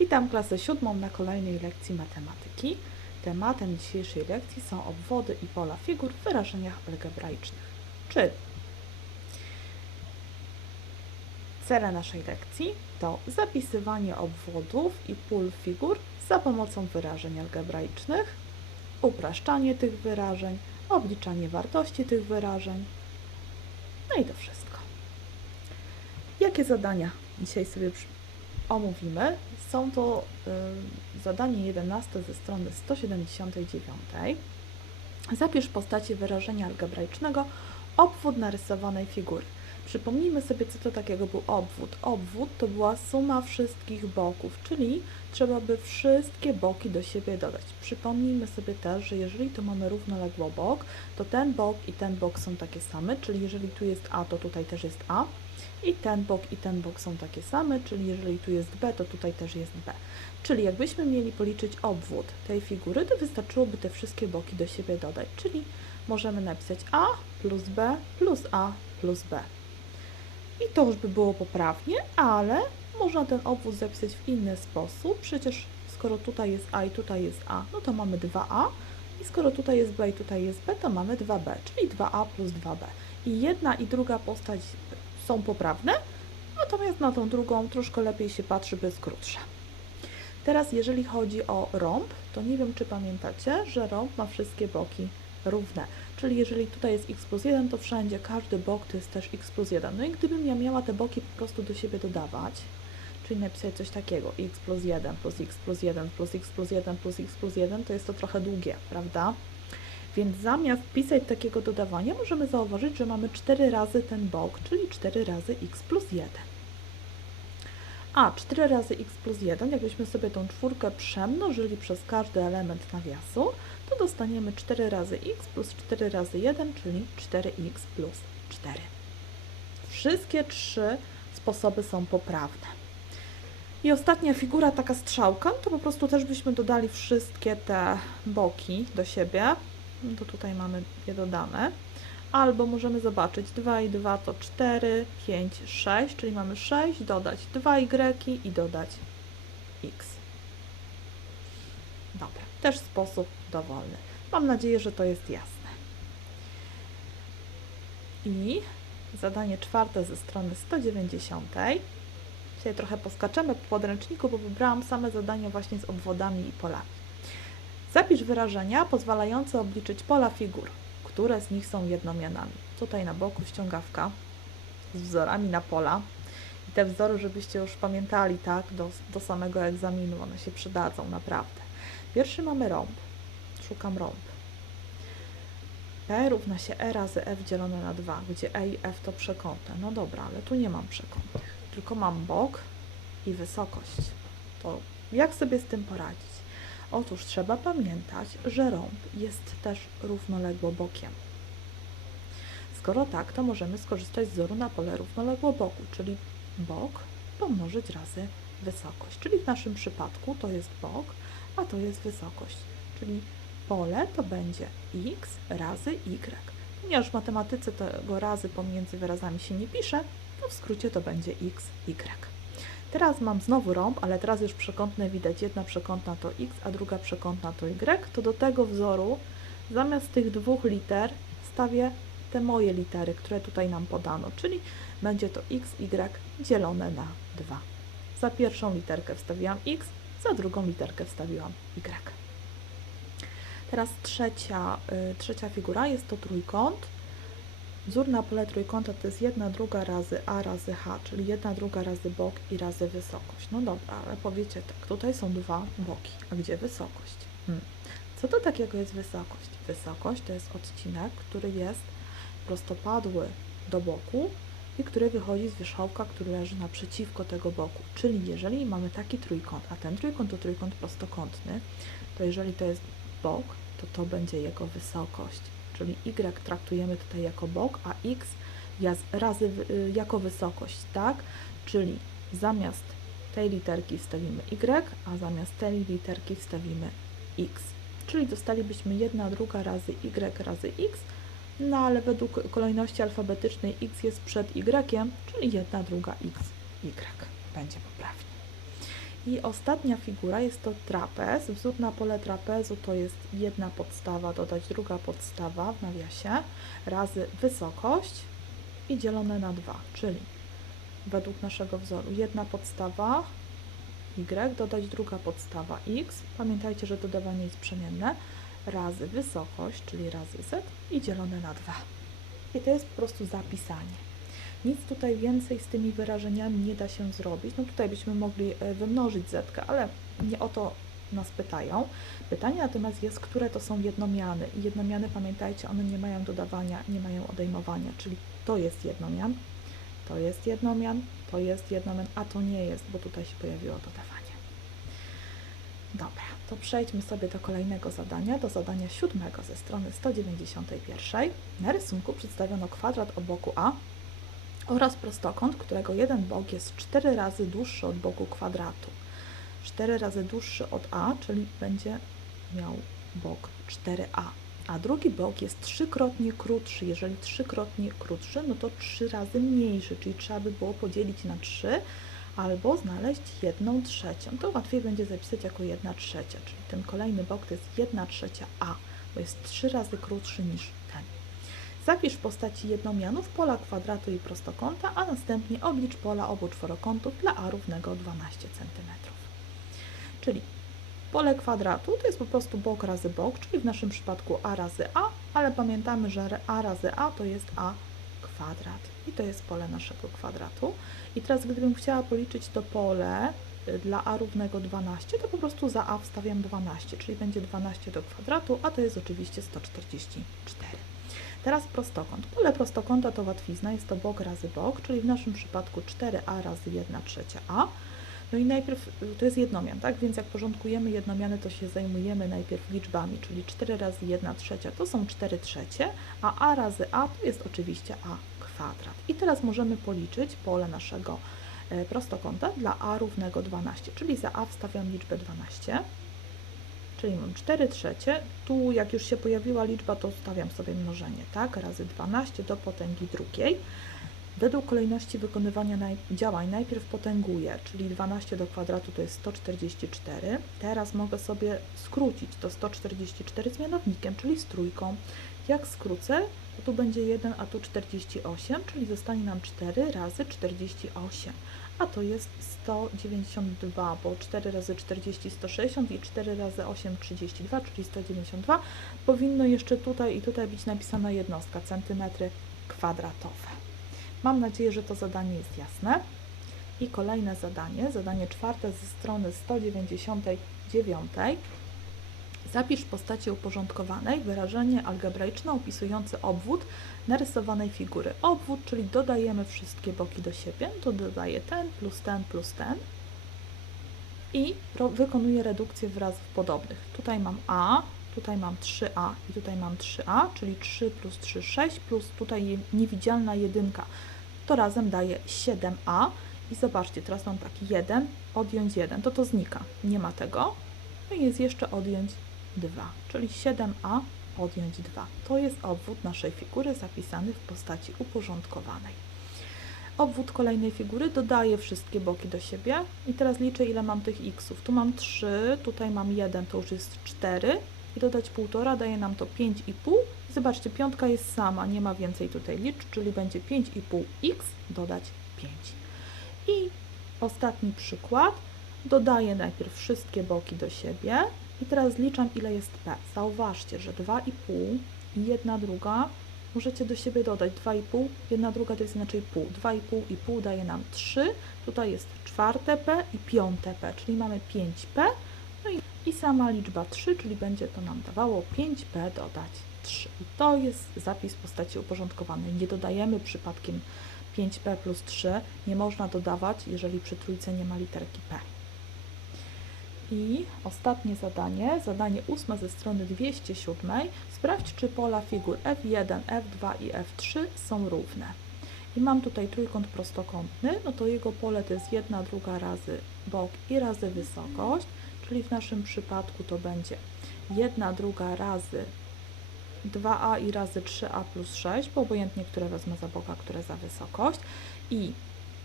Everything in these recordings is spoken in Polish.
Witam klasę siódmą na kolejnej lekcji matematyki. Tematem dzisiejszej lekcji są obwody i pola figur w wyrażeniach algebraicznych. Czyli cele naszej lekcji to zapisywanie obwodów i pól figur za pomocą wyrażeń algebraicznych, upraszczanie tych wyrażeń, obliczanie wartości tych wyrażeń. No i to wszystko. Jakie zadania dzisiaj sobie przy- omówimy? Są to y, zadanie 11 ze strony 179. Zapisz w postaci wyrażenia algebraicznego obwód narysowanej figury. Przypomnijmy sobie, co to takiego był obwód. Obwód to była suma wszystkich boków, czyli trzeba by wszystkie boki do siebie dodać. Przypomnijmy sobie też, że jeżeli tu mamy równoległobok, to ten bok i ten bok są takie same, czyli jeżeli tu jest A, to tutaj też jest A. I ten bok i ten bok są takie same, czyli jeżeli tu jest B, to tutaj też jest B. Czyli jakbyśmy mieli policzyć obwód tej figury, to wystarczyłoby te wszystkie boki do siebie dodać. Czyli możemy napisać A plus B plus A plus B. I to już by było poprawnie, ale można ten obwód zapisać w inny sposób. Przecież skoro tutaj jest A i tutaj jest A, no to mamy 2A. I skoro tutaj jest B i tutaj jest B, to mamy 2B, czyli 2A plus 2B. I jedna i druga postać są poprawne, natomiast na tą drugą troszkę lepiej się patrzy, bo jest krótsza. Teraz jeżeli chodzi o rąb, to nie wiem, czy pamiętacie, że rąb ma wszystkie boki równe. Czyli jeżeli tutaj jest x plus 1, to wszędzie każdy bok to jest też x plus 1. No i gdybym ja miała te boki po prostu do siebie dodawać, czyli napisać coś takiego, x plus 1 plus x plus 1 plus x plus 1 plus x plus 1, to jest to trochę długie, prawda? Więc zamiast pisać takiego dodawania, możemy zauważyć, że mamy 4 razy ten bok, czyli 4 razy x plus 1. A 4 razy x plus 1, jakbyśmy sobie tą czwórkę przemnożyli przez każdy element nawiasu, to dostaniemy 4 razy x plus 4 razy 1, czyli 4x plus 4. Wszystkie trzy sposoby są poprawne. I ostatnia figura, taka strzałka, to po prostu też byśmy dodali wszystkie te boki do siebie. No to tutaj mamy je dodane. Albo możemy zobaczyć 2 i 2 to 4, 5, 6, czyli mamy 6, dodać 2y i dodać x. Też sposób dowolny. Mam nadzieję, że to jest jasne. I zadanie czwarte ze strony 190. Dzisiaj trochę poskaczemy po podręczniku, bo wybrałam same zadania właśnie z obwodami i polami. Zapisz wyrażenia pozwalające obliczyć pola figur, które z nich są jednomianami. Tutaj na boku ściągawka z wzorami na pola. Te wzory, żebyście już pamiętali, tak, do, do samego egzaminu, one się przydadzą naprawdę. Pierwszy mamy rąb. Szukam rąb. P równa się E razy F dzielone na 2, gdzie E i F to przekątne. No dobra, ale tu nie mam przekątnych, tylko mam bok i wysokość. To jak sobie z tym poradzić? Otóż trzeba pamiętać, że rąb jest też równoległobokiem. Skoro tak, to możemy skorzystać z wzoru na pole równoległoboku, czyli bok pomnożyć razy wysokość. Czyli w naszym przypadku to jest bok, a to jest wysokość. Czyli pole to będzie x razy y. Ponieważ w matematyce tego razy pomiędzy wyrazami się nie pisze, to w skrócie to będzie x, y. Teraz mam znowu rąb, ale teraz już przekątne widać. Jedna przekątna to x, a druga przekątna to y. To do tego wzoru zamiast tych dwóch liter stawię te moje litery, które tutaj nam podano, czyli będzie to x, y dzielone na 2. Za pierwszą literkę wstawiłam x, za drugą literkę wstawiłam y. Teraz trzecia, y, trzecia figura jest to trójkąt. Wzór na pole trójkąta to jest 1 druga razy a razy h, czyli 1 druga razy bok i razy wysokość. No dobra, ale powiecie tak, tutaj są dwa boki, a gdzie wysokość? Hmm. Co to takiego jest wysokość? Wysokość to jest odcinek, który jest prostopadły do boku i który wychodzi z wierzchołka, który leży naprzeciwko tego boku. Czyli jeżeli mamy taki trójkąt, a ten trójkąt to trójkąt prostokątny, to jeżeli to jest bok, to to będzie jego wysokość. Czyli y traktujemy tutaj jako bok, a x razy y, jako wysokość, tak? Czyli zamiast tej literki wstawimy y, a zamiast tej literki wstawimy x. Czyli dostalibyśmy 1 druga razy y razy x, no ale według kolejności alfabetycznej x jest przed y, czyli 1 druga x, y. Będzie poprawnie. I ostatnia figura jest to trapez. Wzór na pole trapezu to jest jedna podstawa, dodać druga podstawa w nawiasie, razy wysokość i dzielone na 2, czyli według naszego wzoru jedna podstawa y, dodać druga podstawa x. Pamiętajcie, że dodawanie jest przemienne, razy wysokość, czyli razy z i dzielone na 2. I to jest po prostu zapisanie. Nic tutaj więcej z tymi wyrażeniami nie da się zrobić. No tutaj byśmy mogli e, wymnożyć z, ale nie o to nas pytają. Pytanie natomiast jest, które to są jednomiany. I jednomiany, pamiętajcie, one nie mają dodawania, nie mają odejmowania, czyli to jest jednomian, to jest jednomian, to jest jednomian, a to nie jest, bo tutaj się pojawiło dodawanie. Dobra, to przejdźmy sobie do kolejnego zadania, do zadania siódmego ze strony 191. Na rysunku przedstawiono kwadrat o boku A oraz prostokąt, którego jeden bok jest 4 razy dłuższy od boku kwadratu. 4 razy dłuższy od A, czyli będzie miał bok 4A. A drugi bok jest trzykrotnie krótszy. Jeżeli trzykrotnie krótszy, no to trzy razy mniejszy, czyli trzeba by było podzielić na 3 albo znaleźć jedną trzecią. To łatwiej będzie zapisać jako 1 trzecia, czyli ten kolejny bok to jest 1 trzecia A, bo jest trzy razy krótszy niż ten. Zapisz w postaci jednomianów pola kwadratu i prostokąta, a następnie oblicz pola obu czworokątów dla a równego 12 cm. Czyli pole kwadratu to jest po prostu bok razy bok, czyli w naszym przypadku a razy a, ale pamiętamy, że a razy a to jest a kwadrat i to jest pole naszego kwadratu. I teraz gdybym chciała policzyć to pole y, dla a równego 12, to po prostu za a wstawiam 12, czyli będzie 12 do kwadratu, a to jest oczywiście 144. Teraz prostokąt. Pole prostokąta to łatwizna, jest to bok razy bok, czyli w naszym przypadku 4a razy 1 trzecia a. No i najpierw, y, to jest jednomian, tak? Więc jak porządkujemy jednomiany, to się zajmujemy najpierw liczbami, czyli 4 razy 1 trzecia to są 4 trzecie, a a razy a to jest oczywiście a kwadrat. I teraz możemy policzyć pole naszego e, prostokąta dla a równego 12, czyli za a wstawiam liczbę 12, czyli mam 4 trzecie, tu jak już się pojawiła liczba, to stawiam sobie mnożenie, tak, razy 12 do potęgi drugiej. Według kolejności wykonywania działań najpierw potęguję, czyli 12 do kwadratu to jest 144. Teraz mogę sobie skrócić to 144 z mianownikiem, czyli z trójką. Jak skrócę, to tu będzie 1, a tu 48, czyli zostanie nam 4 razy 48, a to jest 192, bo 4 razy 40 160 i 4 razy 8 32, czyli 192. Powinno jeszcze tutaj i tutaj być napisana jednostka, centymetry kwadratowe. Mam nadzieję, że to zadanie jest jasne. I kolejne zadanie, zadanie czwarte ze strony 199. Zapisz w postaci uporządkowanej wyrażenie algebraiczne opisujące obwód narysowanej figury. Obwód, czyli dodajemy wszystkie boki do siebie, to dodaję ten plus ten plus ten i wykonuję redukcję wyrazów podobnych. Tutaj mam a, tutaj mam 3a i tutaj mam 3a, czyli 3 plus 3, 6 plus tutaj niewidzialna jedynka, to razem daje 7a i zobaczcie, teraz mam taki 1, odjąć 1, to to znika, nie ma tego. No i jest jeszcze odjąć 2, czyli 7a odjąć 2. To jest obwód naszej figury zapisany w postaci uporządkowanej. Obwód kolejnej figury dodaje wszystkie boki do siebie i teraz liczę ile mam tych xów. Tu mam 3, tutaj mam 1, to już jest 4 i dodać 1,5 daje nam to 5,5. Zobaczcie, piątka jest sama, nie ma więcej tutaj liczb, czyli będzie 5,5x dodać 5. I ostatni przykład. Dodaję najpierw wszystkie boki do siebie i teraz zliczam ile jest p. Zauważcie, że 2,5 i jedna druga możecie do siebie dodać 2,5, jedna druga to jest inaczej pół. 2,5 i pół daje nam 3, tutaj jest czwarte p i piąte p, czyli mamy 5p, no i, sama liczba 3, czyli będzie to nam dawało 5p dodać 3. I to jest zapis w postaci uporządkowanej. Nie dodajemy przypadkiem 5p plus 3, nie można dodawać, jeżeli przy trójce nie ma literki p. I ostatnie zadanie, zadanie ósme ze strony 207. Sprawdź, czy pola figur F1, F2 i F3 są równe. I mam tutaj trójkąt prostokątny, no to jego pole to jest jedna druga razy bok i razy wysokość, czyli w naszym przypadku to będzie jedna druga razy 2a i razy 3a plus 6, bo obojętnie, które wezmę za boka, które za wysokość. I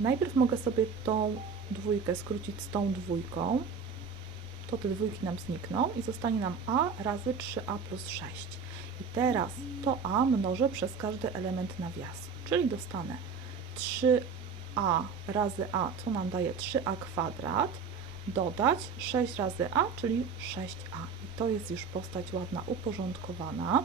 najpierw mogę sobie tą dwójkę skrócić z tą dwójką, to te dwójki nam znikną i zostanie nam a razy 3a plus 6. I teraz to a mnożę przez każdy element nawiasu, czyli dostanę 3a razy a, co nam daje 3a kwadrat, dodać 6 razy a, czyli 6a. I to jest już postać ładna, uporządkowana.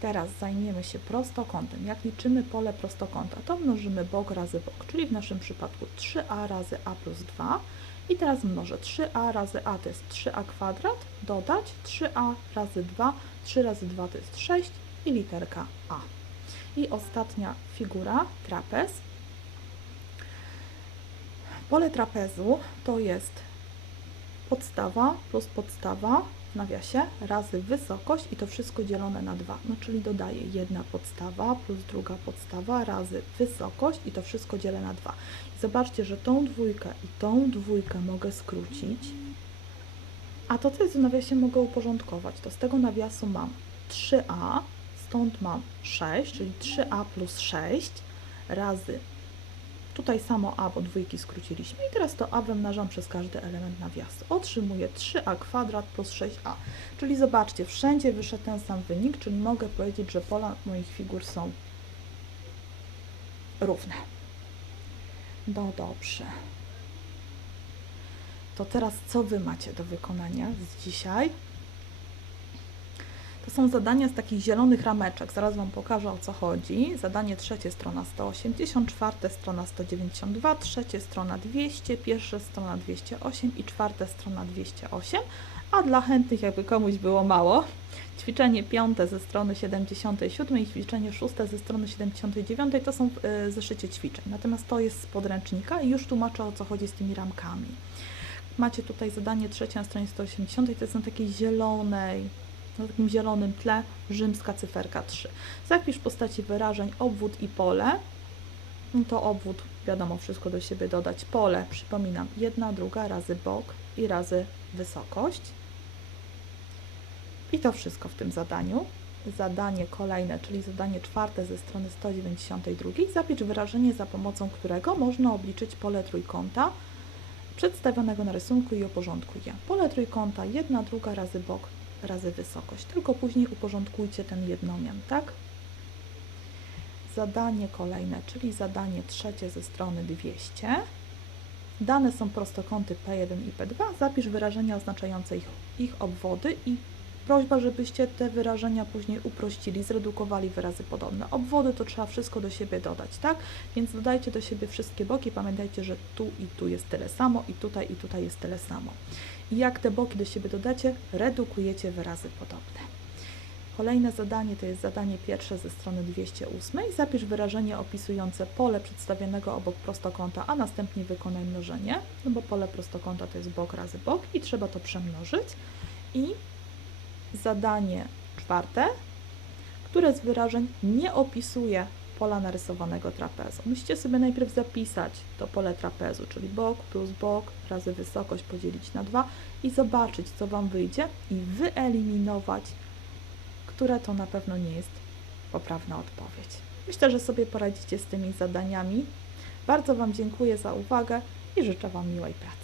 Teraz zajmiemy się prostokątem. Jak liczymy pole prostokąta, to mnożymy bok razy bok, czyli w naszym przypadku 3a razy a plus 2. I teraz mnożę 3a razy a to jest 3a kwadrat, dodać 3a razy 2, 3 razy 2 to jest 6 i literka a. I ostatnia figura, trapez. Pole trapezu to jest podstawa plus podstawa w nawiasie razy wysokość i to wszystko dzielone na 2. No czyli dodaję jedna podstawa plus druga podstawa razy wysokość i to wszystko dzielę na 2. I zobaczcie, że tą dwójkę i tą dwójkę mogę skrócić, a to, co jest w nawiasie, mogę uporządkować. To z tego nawiasu mam 3a, stąd mam 6, czyli 3a plus 6 razy Tutaj samo a, bo dwójki skróciliśmy i teraz to a wymnażam przez każdy element nawiasu. Otrzymuję 3a kwadrat plus 6a. Czyli zobaczcie, wszędzie wyszedł ten sam wynik, czyli mogę powiedzieć, że pola moich figur są równe. No dobrze. To teraz co Wy macie do wykonania z dzisiaj? To są zadania z takich zielonych rameczek. Zaraz Wam pokażę o co chodzi. Zadanie trzecie strona 180, czwarte strona 192, trzecie strona 200, pierwsze strona 208 i czwarte strona 208. A dla chętnych, jakby komuś było mało, ćwiczenie piąte ze strony 77 i ćwiczenie szóste ze strony 79 to są y, zeszycie ćwiczeń. Natomiast to jest z podręcznika i już tłumaczę o co chodzi z tymi ramkami. Macie tutaj zadanie trzecie na stronie 180 to na takiej zielonej, na takim zielonym tle rzymska cyferka 3. Zapisz w postaci wyrażeń obwód i pole. No to obwód, wiadomo, wszystko do siebie dodać. Pole, przypominam, jedna, druga razy bok i razy wysokość. I to wszystko w tym zadaniu. Zadanie kolejne, czyli zadanie czwarte ze strony 192. Zapisz wyrażenie, za pomocą którego można obliczyć pole trójkąta przedstawionego na rysunku i uporządkuj je. Pole trójkąta, jedna, druga razy bok razy wysokość. Tylko później uporządkujcie ten jednomian, tak? Zadanie kolejne, czyli zadanie trzecie ze strony 200. Dane są prostokąty P1 i P2. Zapisz wyrażenia oznaczające ich, ich obwody i prośba, żebyście te wyrażenia później uprościli, zredukowali wyrazy podobne. Obwody to trzeba wszystko do siebie dodać, tak? Więc dodajcie do siebie wszystkie boki. Pamiętajcie, że tu i tu jest tyle samo i tutaj i tutaj jest tyle samo. I jak te boki do siebie dodacie, redukujecie wyrazy podobne. Kolejne zadanie to jest zadanie pierwsze ze strony 208. Zapisz wyrażenie opisujące pole przedstawionego obok prostokąta, a następnie wykonaj mnożenie, no bo pole prostokąta to jest bok razy bok i trzeba to przemnożyć. I zadanie czwarte, które z wyrażeń nie opisuje pola narysowanego trapezu. Musicie sobie najpierw zapisać to pole trapezu, czyli bok plus bok razy wysokość podzielić na 2 i zobaczyć, co Wam wyjdzie i wyeliminować, które to na pewno nie jest poprawna odpowiedź. Myślę, że sobie poradzicie z tymi zadaniami. Bardzo Wam dziękuję za uwagę i życzę Wam miłej pracy.